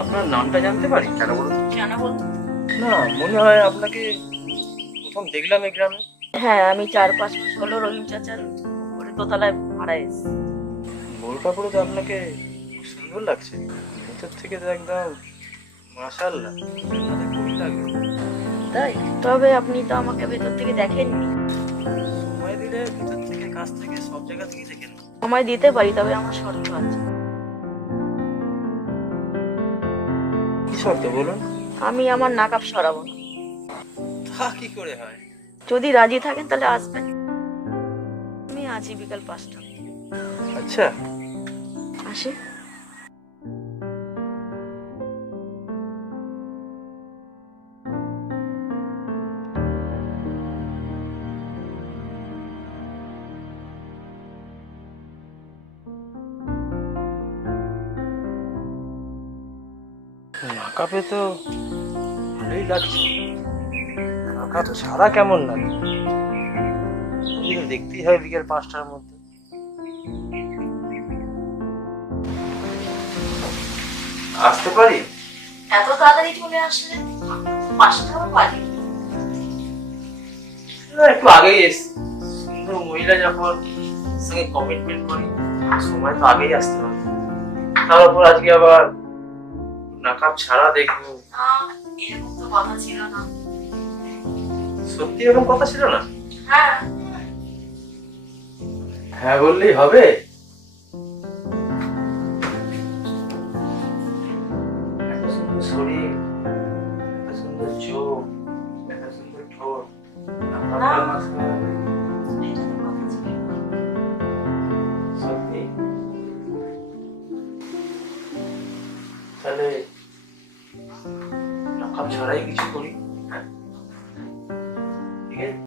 আপনার নামটা জানতে পারি? কেন বলুন? কেন বলতো? না, মনে হয় আপনাকে প্রথম দেখলাম এই গ্রামে। হ্যাঁ, আমি 4-5 মাস হলো রহিম চাচার উপরে দোতলায় ভাড়া এসেছি। বোরকা পরে তো আপনাকে খুব সুন্দর লাগছে। ভেতর থেকে তো একদম মাশাআল্লাহ, আপনাদের খুবই লাগলো। তাই? তবে আপনি তো আমাকে ভেতর থেকে দেখেননি। সময় দিলে ভেতর থেকে কাছ থেকে সব জায়গা থেকেই দেখেন। সময় দিতে পারি, তবে আমার শর্ত আছে। কি শর্ত বলুন? আমি আমার নাকাব সরাবো না। তা কি করে হয়? যদি রাজি থাকেন তাহলে আসবেন। আমি আছি বিকাল 5টা। আচ্ছা, আসি। নাকাবে তো ভালোই লাগছে। নাকাব ছাড়া কেমন লাগে? দেখতেই হয় বিকেল 5টার মধ্যে। আসতে পারি? এত তাড়াতাড়ি চলে আসলে? 5টাও বাজে। না, একটু আগেই এসছি। সুন্দর মহিলা যখন সঙ্গে কমিটমেন্ট করি, সময় তো আগেই আসতে হবে। তার উপর আজকে আবার নাকাব ছাড়া দেখবো। না, এরকম তো কথা ছিল না। সত্যি এরকম কথা ছিল না? হ্যাঁ। হ্যাঁ বললেই হবে? এত সুন্দর শরীর, এত সুন্দর চোখ, এত সুন্দর ঠোঁট, নাকাব না। পরা মাথা। এটা তো কথা ছিল না। সত্যি? তাহলে নাকাব ছাড়াই কিছু